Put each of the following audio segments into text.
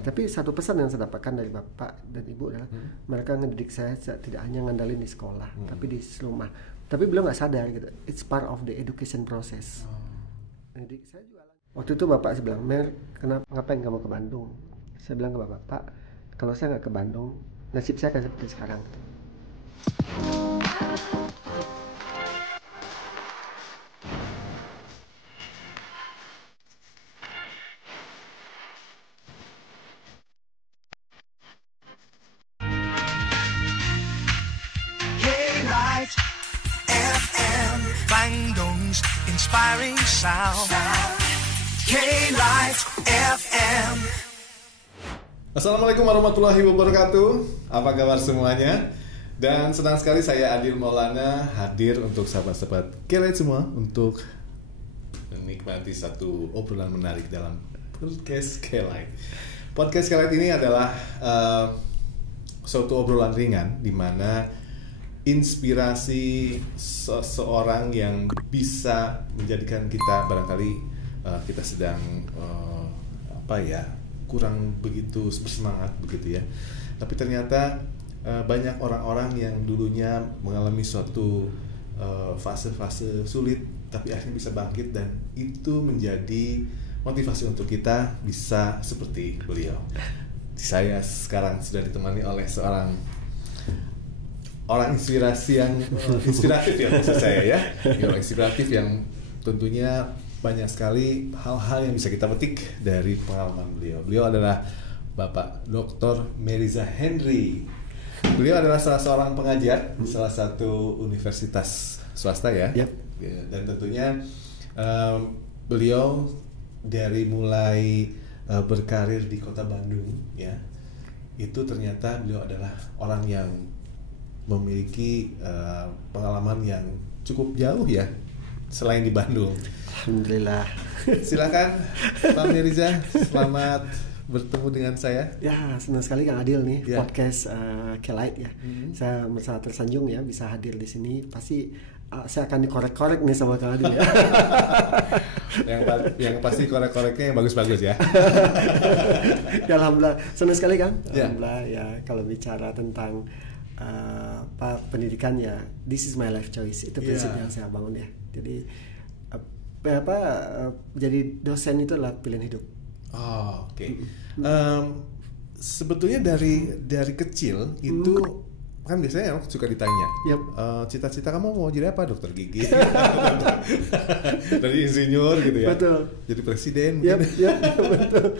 Tapi satu pesan yang saya dapatkan dari bapak dan ibu adalah mereka ngedidik saya tidak hanya ngandalin di sekolah, tapi di rumah. Tapi beliau nggak sadar gitu, it's part of the education process. Jadi saya juga waktu itu bapak saya bilang, Mer, ngapain kamu ke Bandung? Saya bilang ke bapak, kalau saya nggak ke Bandung, nasib saya akan seperti sekarang. K-Light FM, Bandung's inspiring sound. K-Light FM. Assalamualaikum warahmatullahi wabarakatuh. Apa kabar semuanya? Dan senang sekali saya Adil Maulana hadir untuk sahabat-sahabat K-Light semua untuk menikmati satu obrolan menarik dalam podcast K-Light. Podcast K-Light ini adalah suatu obrolan ringan di mana inspirasi seseorang yang bisa menjadikan kita barangkali kita sedang kurang begitu bersemangat begitu ya. Tapi ternyata banyak orang-orang yang dulunya mengalami suatu fase-fase sulit tapi akhirnya bisa bangkit, dan itu menjadi motivasi untuk kita bisa seperti beliau. Saya sekarang sudah ditemani oleh seorang orang inspirasi yang inspiratif ya maksud saya ya. Orang inspiratif yang tentunya banyak sekali hal-hal yang bisa kita petik dari pengalaman beliau. Beliau adalah Bapak Dr. Meriza Henry. Beliau adalah salah seorang pengajar di salah satu universitas swasta ya. Yep. Dan tentunya beliau dari mulai berkarir di kota Bandung ya, itu ternyata beliau adalah orang yang memiliki pengalaman yang cukup jauh ya selain di Bandung. Alhamdulillah. Silakan Pak Meriza, selamat bertemu dengan saya. Ya, senang sekali Kang Adil nih, ya. podcast K-Light ya. Saya merasa tersanjung ya bisa hadir di sini. Pasti saya akan dikorek-korek nih sama Kang Adil ya. yang pasti korek-koreknya yang bagus-bagus ya. Ya alhamdulillah, senang sekali Kang. Ya. Alhamdulillah ya, kalau bicara tentang pendidikan ya, this is my life choice. Itu prinsip yang saya bangun ya. Jadi jadi dosen itu adalah pilihan hidup. Oh, oke. Sebetulnya dari kecil itu kan biasanya orang suka ditanya, Yep. Cita-cita kamu mau jadi apa? Dokter gigi, dari insinyur gitu ya. Betul. Jadi presiden. Yep, betul.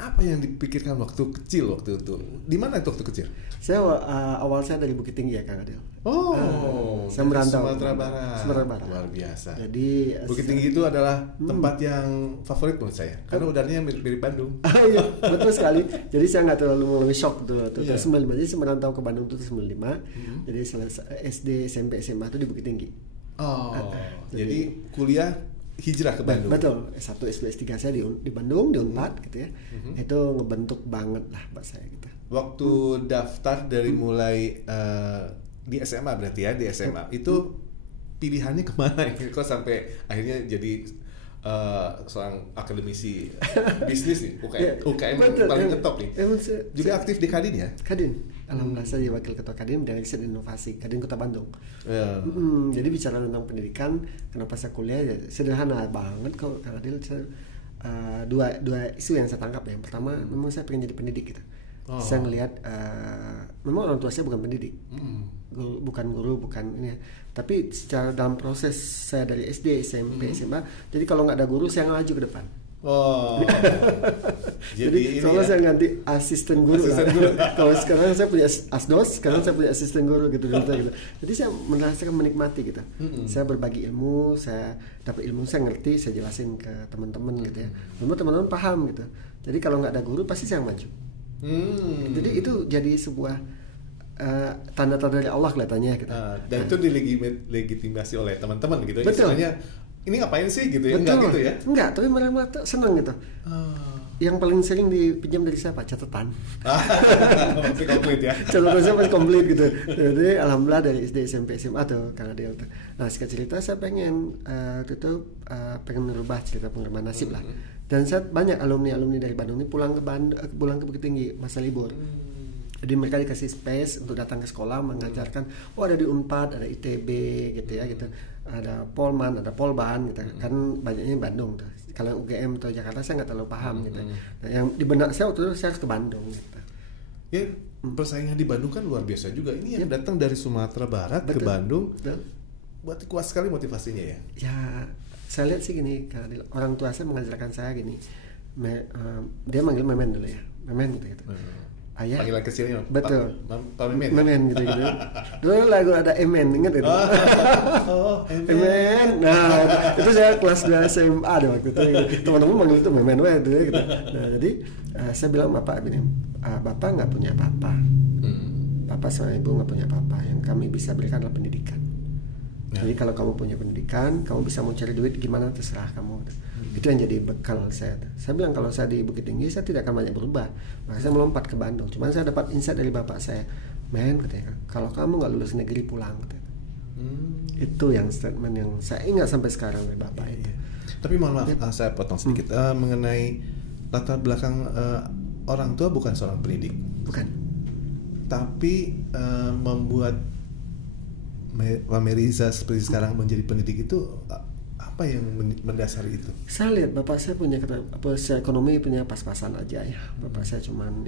Apa yang dipikirkan waktu kecil waktu itu? Di mana itu waktu kecil? Saya awal saya dari Bukit Tinggi ya Kang Adil. Saya merantau. Sumatera Barat. Luar biasa. Jadi Bukit Tinggi itu adalah tempat yang favorit menurut saya karena udaranya mirip Bandung. Iya, betul sekali. Jadi saya nggak terlalu mengalami shock tuh. Yeah. 95. Jadi saya merantau ke Bandung tuh 95. Jadi SD, SMP, SMA itu di Bukit Tinggi. Jadi kuliah hijrah ke Bandung. Betul. S1, S2, S3 saya di Bandung, di Unpad gitu ya. Itu ngebentuk banget lah buat saya gitu. Waktu daftar dari mulai di SMA berarti ya, di SMA itu pilihannya kemana? Kok sampai akhirnya jadi seorang akademisi bisnis nih, UKM yang paling ngetop nih. Juga aktif di Kadin ya? Kadin. Alhamdulillah saya wakil ketua Kadin Bidang Riset dan Inovasi Kadin Kota Bandung. Jadi bicara tentang pendidikan, kenapa saya kuliah ya sederhana banget kok Kang Adil. Dua isu yang saya tangkap ya. Yang pertama, memang saya pengen jadi pendidik gitu. Saya ngelihat memang orang tua saya bukan pendidik, bukan guru, bukan ini ya. Tapi secara dalam proses saya dari SD, SMP, SMA, jadi kalau nggak ada guru saya nggak maju ke depan. Jadi soalnya saya ganti asisten guru. Kalau sekarang saya punya asdos, sekarang saya punya asisten guru gitu. Jadi saya merasakan menikmati gitu. Saya berbagi ilmu, saya dapat ilmu, saya ngerti, saya jelasin ke teman-teman gitu ya. Lalu teman-teman paham gitu. Jadi kalau nggak ada guru pasti saya maju. Jadi itu jadi sebuah tanda-tanda dari Allah kelihatannya gitu. Dan itu dilegitimasi oleh teman-teman gitu. Betul. Istilahnya ini ngapain sih gitu ya? Betul. Enggak gitu ya? Enggak, tapi mereka senang gitu. Yang paling sering dipinjam dari siapa? Catatan. Masih komplit ya? Catatan saya masih komplit gitu. Jadi alhamdulillah dari SD, SMP, SMA tuh Kang Adil tuh. Nah singkat cerita saya pengen pengen merubah cerita penerimaan nasib lah. Dan saya banyak alumni dari Bandung ini pulang ke Bukit Tinggi masa libur. Jadi mereka dikasih space untuk datang ke sekolah mengajarkan. Ada di Unpad, ada ITB gitu ya gitu. Ada Polman, ada Polban gitu. Kan banyaknya Bandung tuh. Kalau UGM atau Jakarta saya nggak terlalu paham gitu. Nah, yang di benak saya waktu itu saya harus ke Bandung gitu. Ya, persaingan di Bandung kan luar biasa juga. Ini yang datang dari Sumatera Barat ke Bandung. Berarti kuat sekali motivasinya ya. Ya, saya lihat sih gini, orang tua saya mengajarkan saya gini. Dia manggil Memen dulu ya. Memen gitu. Ayah. Panggilan kecilnya. Betul. Pak Memen. Memen gitu. Dulu lagu ada Emen, ingat itu? Emen. Nah, itu saya kelas 2 SMA deh waktu itu. Teman-teman manggil itu Memen gitu. Nah, jadi saya bilang Bapak gini, Bapak nggak punya apa-apa. Bapak sama Ibu nggak punya apa-apa. Yang kami bisa berikan adalah pendidikan. Jadi kalau kamu punya pendidikan, kamu bisa mau cari duit gimana terserah kamu. Itu yang jadi bekal saya. Saya bilang kalau saya di Bukit Tinggi saya tidak akan banyak berubah. Maka saya melompat ke Bandung. Cuman saya dapat insight dari bapak saya. Men, katanya, kalau kamu nggak lulus negeri pulang. Itu yang statement yang saya ingat sampai sekarang dari bapak itu. Tapi mohon maaf, saya potong sedikit mengenai latar belakang orang tua bukan seorang pendidik. Bukan. Tapi membuat Meriza seperti sekarang menjadi pendidik itu apa yang mendasari itu? Saya lihat bapak saya punya secara ekonomi punya pas-pasan aja ya. Bapak saya cuman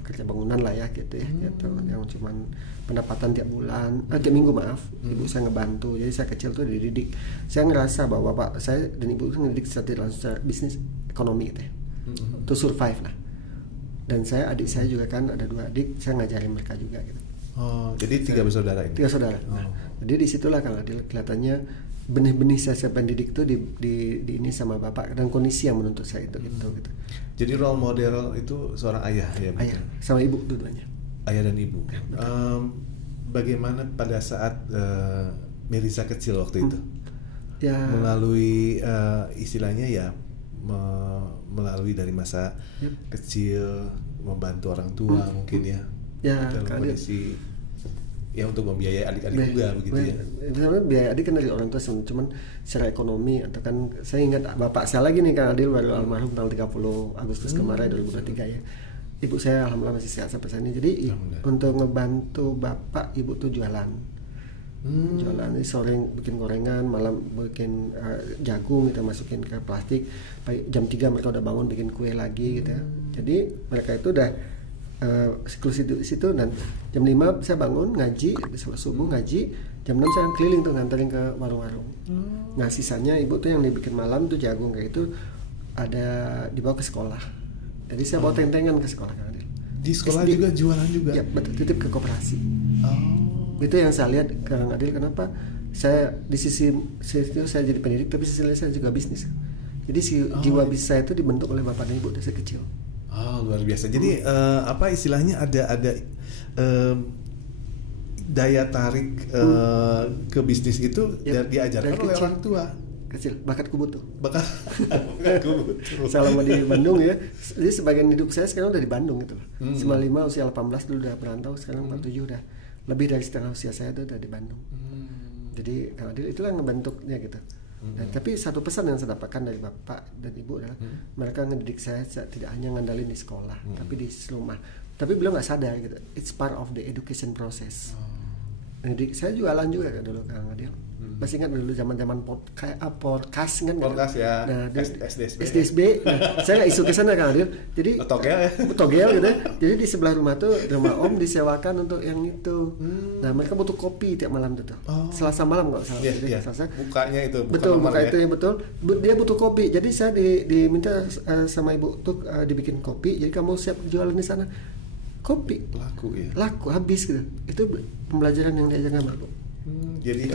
pekerja bangunan lah ya gitu ya. Gitu. Yang cuman pendapatan tiap bulan, tiap minggu maaf. Ibu saya ngebantu. Jadi saya kecil tuh dididik. Saya ngerasa bahwa bapak saya dan ibu itu ngedidik secara bisnis ekonomi gitu ya. To survive lah. Dan adik saya juga kan ada 2 adik, saya ngajarin mereka juga gitu. Jadi 3 bersaudara ini. 3 saudara. Nah, jadi disitulah kalau kelihatannya benih-benih saya pendidik itu di ini sama bapak dan kondisi yang menuntut saya itu gitu. Jadi role model itu seorang ayah ya. Ayah sama ibu dua-duanya. Ayah dan ibu. Bagaimana pada saat Meriza kecil waktu itu? Ya. Melalui istilahnya ya melalui dari masa kecil membantu orang tua mungkin ya. Ya, dalam kondisi ya untuk membiayai adik-adik juga begitu ya. Sebenarnya biaya adik kan dari orang tua, cuman secara ekonomi atau kan saya ingat bapak saya lagi nih Kang Adil baru almarhum tanggal 30 Agustus kemarin 2023 ya. Ibu saya alhamdulillah masih sehat sampai saat ini. Jadi untuk ngebantu bapak ibu tuh jualan. Jualan sore bikin gorengan, malam bikin jagung kita masukin ke plastik. Jam 3 mereka udah bangun bikin kue lagi gitu. Jadi mereka itu udah siklus itu situ. Dan jam 5 saya bangun ngaji, sholat subuh ngaji, jam 6 saya keliling tuh nganterin ke warung-warung. Nah sisanya ibu tuh yang dibikin malam tuh jagung kayak itu ada dibawa ke sekolah. Jadi saya bawa teng-tengan ke sekolah kan. Di sekolah SD, juga jualan juga? Ya betul, titip ke koperasi. Itu yang saya lihat Kang Adil, kenapa saya di sisi itu saya jadi pendidik, tapi sisi lain saya juga bisnis. Jadi jiwa bisnis saya itu dibentuk oleh bapak dan ibu dari kecil. Luar biasa. Jadi apa istilahnya ada daya tarik ke bisnis itu diajarkan oleh orang tua. Kecil, bakatku butuh. Bakatku butuh. Selama di Bandung ya. Jadi sebagian hidup saya sekarang udah di Bandung gitu. 95 usia 18 dulu udah merantau, sekarang 47 udah lebih dari setengah usia saya itu udah di Bandung. Jadi Kang Adil itulah ngebentuknya gitu. Dan, tapi satu pesan yang saya dapatkan dari bapak dan ibu adalah mereka ngedidik saya tidak hanya ngandalin di sekolah, tapi di rumah. Tapi beliau nggak sadar gitu. It's part of the education process. Ngedidik saya jualan juga kan dulu Kang Adil. Masih ingat dulu zaman-zaman podcast kan? Podcast ya. Nah, SDSB. Nah, saya nggak isu ke sana Kang Adil. Jadi togel gitu. Jadi di sebelah rumah tuh rumah Om disewakan untuk yang itu. Nah mereka butuh kopi tiap malam tuh. Selasa malam nggak salah. Selasa. Bukanya itu. Betul, buka itu ya betul. Dia butuh kopi. Jadi saya diminta sama ibu tuh dibikin kopi. Jadi kamu siap jualan di sana. Kopi. Laku habis gitu. Itu pembelajaran yang diajarkan bapak. Jadi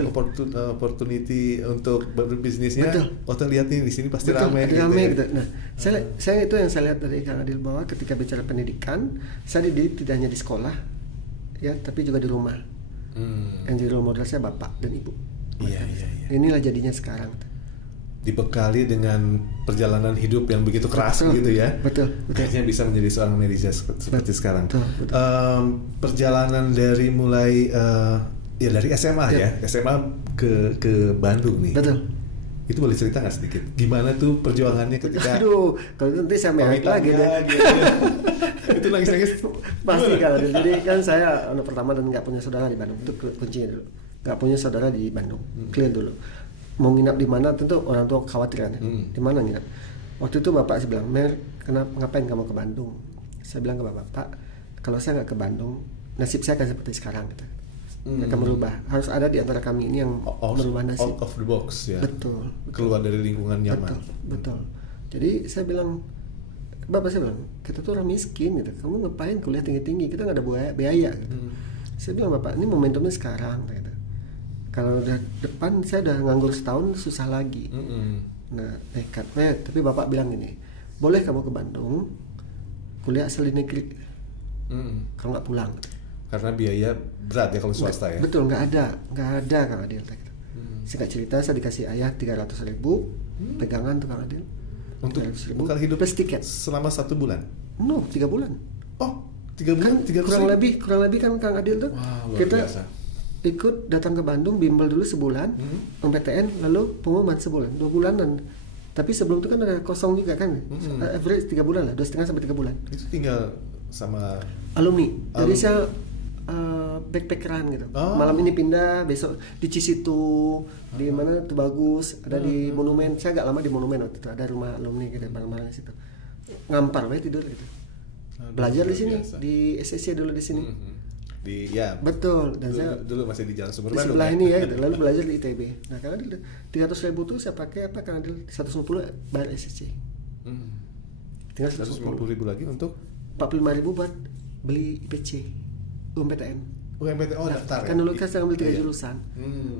opportunity untuk berbisnisnya. Betul. Lihat nih di sini pasti ramai gitu. Gitu. Nah, saya itu yang saya lihat dari Kang Adil bahwa ketika bicara pendidikan, saya dididik tidak hanya di sekolah, ya, tapi juga di rumah. Yang jadi role model saya bapak dan ibu. Iya. Inilah jadinya sekarang. Dibekali dengan perjalanan hidup yang begitu keras gitu ya. Betul. Akhirnya bisa menjadi seorang Meriza seperti sekarang. Betul. Perjalanan dari mulai dari SMA ya, SMA ke Bandung nih. Betul. Itu boleh cerita nggak sedikit? Gimana tuh perjuangannya ketika? Aduh, kalau itu nanti saya merah lagi deh. Gitu. Itu nangis-nangis. Pasti kalau jadi kan saya anak pertama dan nggak punya saudara di Bandung, itu kuncinya dulu. Nggak punya saudara di Bandung, clear dulu. Mau nginap di mana tentu orang tua khawatir kan ya. Di mana nginap? Waktu itu bapak saya bilang, Mer, ngapain kamu ke Bandung? Saya bilang ke bapak, kalau saya nggak ke Bandung, nasib saya akan seperti sekarang gitu. Akan berubah. Harus ada di antara kami ini yang merubah nasib. Out of the box ya. Betul. Keluar dari lingkungan nyaman. Betul. Jadi saya bilang, bapak saya bilang, kita tuh orang miskin gitu. Kamu ngapain kuliah tinggi-tinggi? Kita nggak ada biaya. Gitu. Saya bilang, bapak, ini momentumnya sekarang. Gitu. Kalau udah depan saya udah nganggur setahun susah lagi. Nah nekat. Tapi bapak bilang gini, boleh kamu ke Bandung, kuliah asal di negeri. Kalau nggak pulang. Karena biaya berat ya kalau swasta ya. Betul, nggak ada Kang Adil. Singkat cerita saya dikasih ayah 300.000 pegangan tuh Kang Adil. Untuk bekal hidup plus tiket selama 1 bulan. No, 3 bulan. Oh, 3 bulan, kan, kurang lebih kan Kang Adil tuh. Wow, kita biasa. Ikut datang ke Bandung, bimbel dulu sebulan, PTN, lalu pengumuman sebulan, 2 bulanan. Tapi sebelum itu kan ada kosong juga kan, average 3 bulan lah, 2,5 sampai 3 bulan. Itu tinggal sama alumni. Jadi saya backpackeran gitu. Malam ini pindah, besok di Cisitu, di mana tuh bagus, ada di Monumen. Saya agak lama di Monumen waktu itu, ada rumah alumni gitu, bareng-bareng di situ. Ngampar tidur gitu. Belajar di sini, biasa. Di SSC dulu di sini. Betul. Dan saya dulu masih di Jalan Sumber Bandung. Di sebelah ini ya, gitu. Lalu belajar di ITB. Nah, karena 300.000 tuh saya pakai apa? Karena 150 bayar SSC. Tinggal 150.000 lagi untuk 45.000 buat beli IPC. UMPTN. Daftar kan dulu kan saya ngambil 3 jurusan.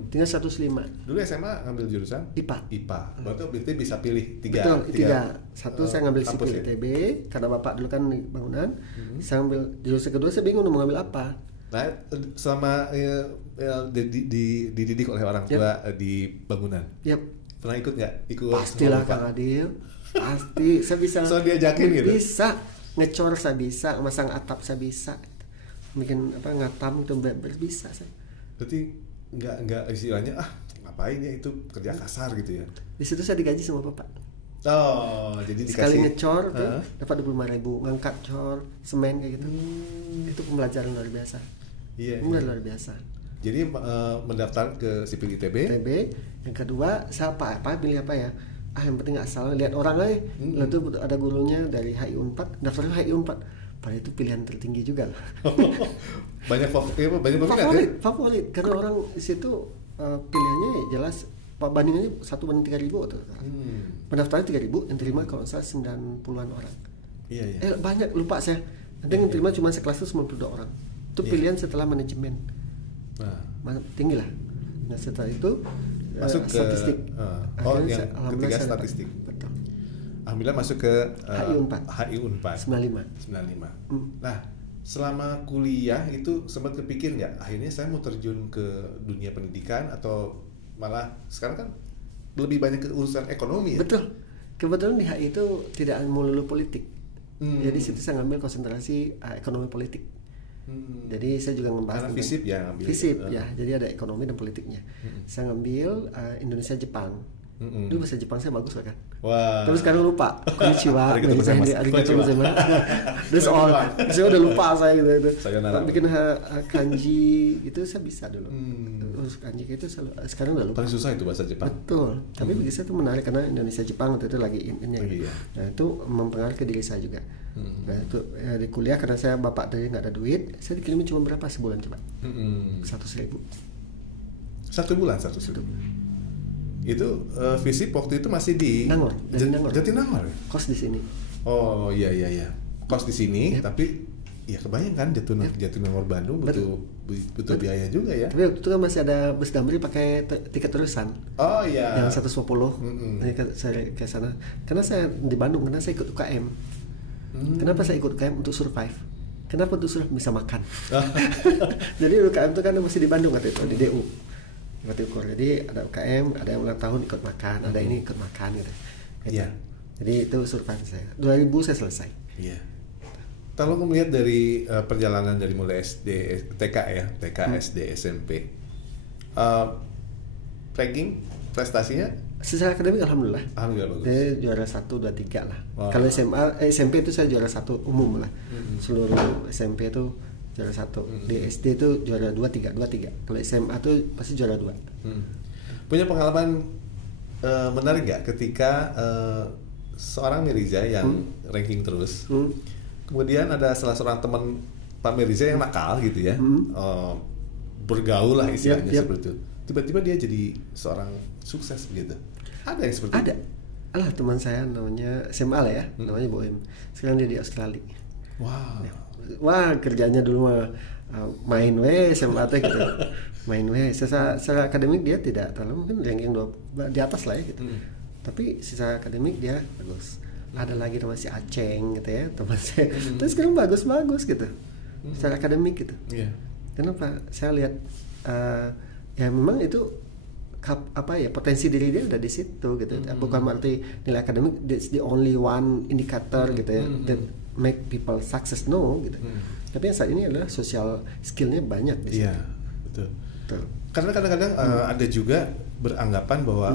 Tinggal 105. Dulu SMA ngambil jurusan IPA. Berarti bisa pilih 3. Betul, 3. Satu saya ngambil sipil ITB karena bapak dulu kan di bangunan. Saya ngambil jurusan kedua, saya bingung mau ngambil apa. Nah, selama dididik oleh orang tua di bangunan. Pernah ikut nggak? Pastilah Kang Adil. Pasti saya bisa. So diajakin gitu. Bisa ngecor saya bisa, masang atap saya bisa. Bikin ngatam itu bisa saya. Berarti nggak istilahnya ngapain ya itu kerja kasar gitu ya. Di situ saya digaji sama bapak. Oh, jadi dikasih sekali ngecor tuh dapat 25.000, ngangkat cor, semen kayak gitu. Itu pembelajaran luar biasa. Iya. Luar biasa. Jadi mendaftar ke sipil ITB. Yang kedua saya pilih apa ya? Yang penting asal lihat orang aja. Lalu tuh ada gurunya dari HI Unpad, daftarnya HI Unpad. Pada itu pilihan tertinggi juga. banyak favorit karena orang di situ pilihannya jelas bandingannya 1:3.000 tuh. Pendaftaran 3.000, yang terima kalau saya 90-an orang. Iya. Banyak lupa saya. Nanti yang terima cuma sekelas itu 92 orang. Itu pilihan setelah manajemen. Tinggi lah. Nah setelah itu masuk ke statistik. Yang ketiga statistik. Betul. Alhamdulillah masuk ke HI Unpad 95. Nah selama kuliah itu sempat kepikir nggak akhirnya saya mau terjun ke dunia pendidikan atau malah sekarang kan lebih banyak ke urusan ekonomi ya? Betul. Kebetulan di HI itu tidak melulu politik. Jadi situ saya ngambil konsentrasi ekonomi politik. Jadi saya juga ngebahas FISIP ya, jadi ada ekonomi dan politiknya. Saya ngambil Indonesia Jepang. Dulu bahasa Jepang saya bagus kan. Wah. Terus sekarang lupa. Konnichiwa. Terus saya udah lupa saya gitu. Bikin kanji itu saya bisa dulu. Terus kanji itu sekarang udah lupa. Paling susah itu bahasa Jepang. Betul. Tapi bagi saya itu menarik karena Indonesia Jepang itu lagi in-nya. Nah itu mempengaruhi ke diri saya juga. Nah itu di kuliah karena saya bapak tadi nggak ada duit, saya dikirimin cuma berapa sebulan coba? 100.000. 1 bulan 100.000. Itu FISIP waktu itu masih di Nangor, Jatinangor. Kos di sini. Oh iya. Kos di sini, tapi ya kebayang kan Jatinangor Bandung butuh biaya juga ya. Tapi waktu itu kan masih ada bus Damri pakai tiket terusan. Oh iya. Yang 120. Saya ke sana. Karena saya di Bandung, karena saya ikut UKM. Kenapa saya ikut UKM? Untuk survive. Kenapa untuk survive? Bisa makan. Jadi UKM itu kan masih di Bandung waktu itu, di DU. Jadi ada UKM, ada yang ulang tahun ikut makan, ada ini ikut makan gitu. Iya. Jadi itu survive saya. 2000 saya selesai. Iya. Kalau melihat dari perjalanan dari mulai SD, TK ya, TK, SD, SMP, ranking prestasinya Secara akademik alhamdulillah. Bagus. Saya juara 1, 2, 3 lah. Wow. Kalau SMP itu saya juara 1 umum lah. Seluruh SMP itu juara 1. Di SD itu juara 2, 3. Kalau SMA itu pasti juara 2. Punya pengalaman menarik nggak ketika seorang Mirza yang ranking terus, kemudian ada salah seorang teman Pak Mirza yang nakal gitu ya, bergaul lah istilahnya seperti itu. Tiba-tiba dia jadi seorang sukses begitu. Ada yang seperti itu? Alah, teman saya namanya SMA lah ya, namanya Boem. Sekarang dia di Australia. Wow. Wah, kerjanya dulu mah main SMA teh gitu. Main secara akademik dia tidak terlalu, mungkin ranking 2 di atas lah ya gitu. Tapi secara akademik dia bagus. Ada lagi namanya si Aceng gitu ya, teman saya. Terus sekarang bagus gitu. Secara akademik gitu. Kenapa? Saya lihat ya memang itu potensi diri dia ada di situ gitu. Bukan berarti nilai akademik that's the only one indicator gitu ya that make people success, no gitu. Tapi yang saat ini adalah social skillnya banyak di situ. Iya, betul. Karena kadang-kadang ada juga beranggapan bahwa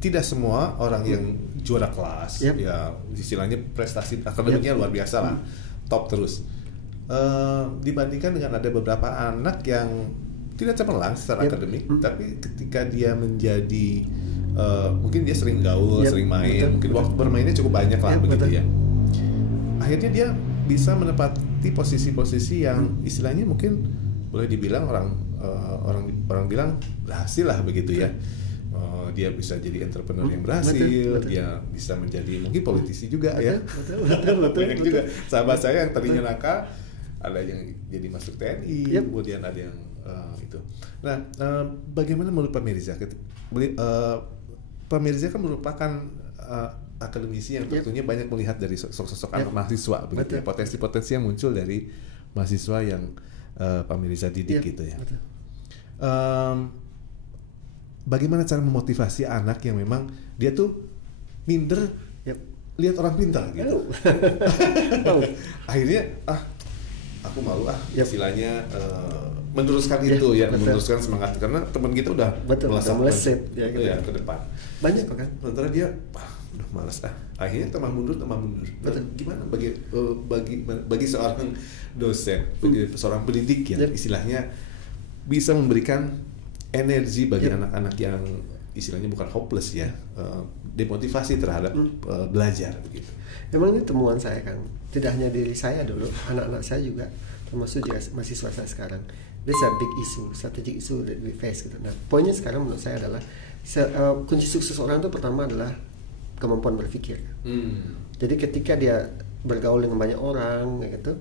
tidak semua orang yang juara kelas ya istilahnya prestasi akademiknya luar biasa lah, top terus. Dibandingkan dengan ada beberapa anak yang tidak cemerlang secara akademik, tapi ketika dia menjadi mungkin dia sering gaul, sering main, mungkin waktu bermainnya cukup banyak lah begitu ya. Akhirnya dia bisa menempati posisi-posisi yang istilahnya mungkin boleh dibilang orang bilang berhasil lah begitu ya. Dia bisa jadi entrepreneur yang berhasil, betul. Dia bisa menjadi mungkin politisi juga ya. Betul. Juga sahabat saya yang tadinya nakal, ada yang jadi masuk TNI, kemudian ada yang itu. Nah, bagaimana menurut Pak Mirza? Pak Mirza kan merupakan akademisi yang tentunya banyak melihat dari sosok anak mahasiswa, begitu ya, potensi-potensi yang muncul dari mahasiswa yang Pak Mirza didik gitu ya. Bagaimana cara memotivasi anak yang memang dia tuh minder lihat orang pintar gitu. Akhirnya aku malu istilahnya meneruskan itu ya, meneruskan semangat karena teman kita udah meleset ya, ke depan. Banyak kan? Sementara dia udah malas akhirnya tambah mundur. Gimana bagi seorang dosen, bagi seorang pendidik yang istilahnya bisa memberikan energi bagi anak-anak yang istilahnya bukan hopeless ya, demotivasi terhadap belajar begitu. Memang ini temuan saya kan, tidak hanya diri saya dulu, anak-anak saya juga, termasuk juga mahasiswa saya sekarang. This is a big issue, strategic issue that we face gitu. Nah, poinnya sekarang menurut saya adalah kunci sukses orang itu pertama adalah kemampuan berpikir. Jadi ketika dia bergaul dengan banyak orang gitu,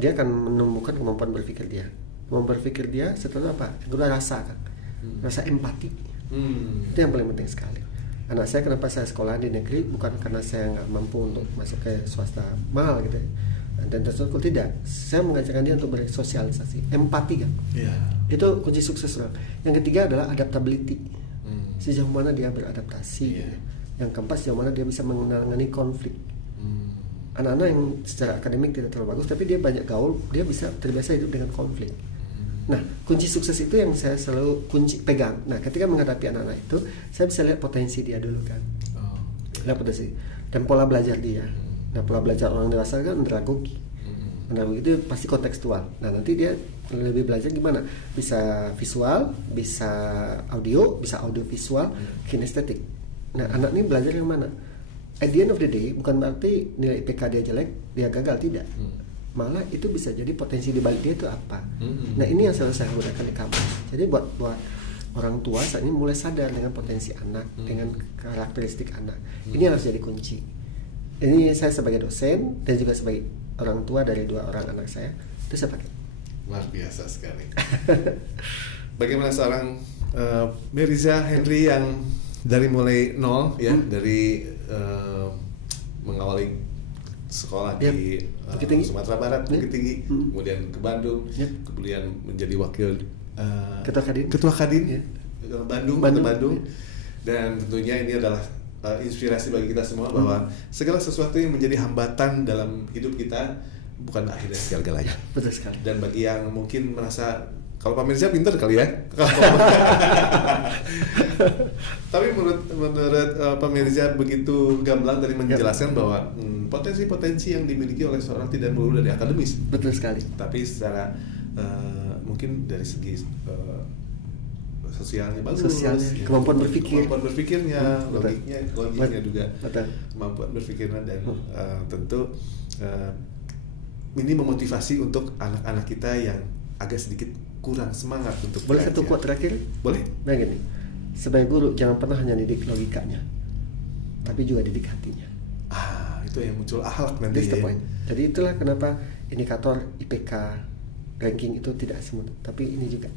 dia akan menumbuhkan kemampuan berpikir dia. Kemampuan berpikir dia setelah apa? Kedua rasa kan, rasa empati. Itu yang paling penting sekali. Anak saya kenapa saya sekolah di negeri bukan karena saya nggak mampu untuk masuk ke swasta mahal gitu ya. Dan tersebut tidak, saya mengajarkan dia untuk bersosialisasi, empati kan. Itu kunci sukses orang. Yang ketiga adalah adaptability. Sejauh mana dia beradaptasi. Gitu. Yang keempat, sejauh mana dia bisa menangani konflik. Anak-anak yang secara akademik tidak terlalu bagus, tapi dia banyak gaul, dia bisa terbiasa hidup dengan konflik. Nah, kunci sukses itu yang saya selalu pegang. Nah, ketika menghadapi anak-anak itu, saya bisa lihat potensi dia dulu kan. Lihat potensi dan pola belajar dia. Nah, pola belajar orang dewasa kan andragogi. Andragogi itu pasti kontekstual. Nah, nanti dia lebih belajar gimana? Bisa visual, bisa audio visual, kinestetik. Nah, anak ini belajar yang mana? At the end of the day, bukan berarti nilai IPK dia jelek, dia gagal, tidak. Malah itu bisa jadi potensi di balik dia itu apa. Nah, ini yang selalu saya gunakan di kampus. Jadi buat orang tua saat ini mulai sadar dengan potensi anak, dengan karakteristik anak. Ini harus jadi kunci. Ini saya sebagai dosen dan juga sebagai orang tua dari 2 orang anak saya, itu saya pakai. Luar biasa sekali. Bagaimana seorang Mirza Henry yang dari mulai nol ya, dari mengawali sekolah di Sumatera Barat, Bukit Tinggi, kemudian ke Bandung, kemudian menjadi wakil ketua Kadin Bandung. Dan tentunya ini adalah inspirasi bagi kita semua bahwa segala sesuatu yang menjadi hambatan dalam hidup kita bukan akhirnya segala-galanya. Betul sekali. Dan bagi yang mungkin merasa Kalau Pak Mirza pinter kali ya. Tapi menurut Pak Mirza begitu gamblang dari menjelaskan bahwa potensi-potensi yang dimiliki oleh seorang tidak melulu dari akademis. Betul sekali. Tapi secara mungkin dari segi sosialnya bagus, kemampuan berpikirnya, logiknya juga, betul. Kemampuan berpikirnya dan tentu ini memotivasi untuk anak-anak kita yang agak sedikit kurang semangat untuk boleh belajar. satu quote terakhir? Boleh. Begini, sebagai guru jangan pernah hanya didik logikanya, tapi juga didik hatinya. Itu yang muncul akhlak nanti. That's the point. Jadi itulah kenapa indikator IPK ranking itu tidak semua, tapi ini juga.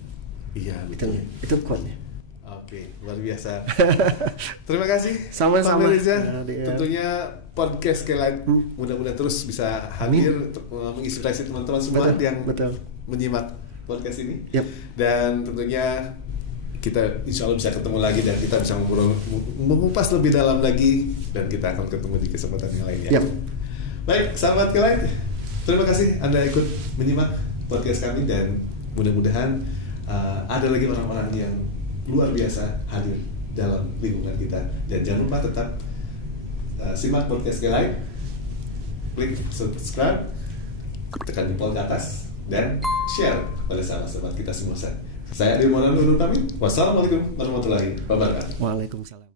Iya, betul. Itu quote-nya. Oke, luar biasa. Terima kasih. Sama-sama. Pak Mirza. Tentunya podcast Skylight mudah-mudahan terus bisa hadir untuk menginspirasi teman-teman semua yang menyimak podcast ini. Yep. Dan tentunya kita insya Allah bisa ketemu lagi dan kita bisa mengupas lebih dalam lagi dan kita akan ketemu di kesempatan yang lainnya. Yep. Baik, sahabat Skylight, terima kasih Anda ikut menyimak podcast kami dan mudah-mudahan ada lagi orang-orang yang luar biasa hadir dalam lingkungan kita. Dan jangan lupa tetap simak podcast Skylight, klik subscribe, tekan jempol ke atas dan share pada sahabat-sahabat kita semua. Saya Adil Moran undur pamit. Wassalamualaikum warahmatullahi wabarakatuh. Waalaikumsalam.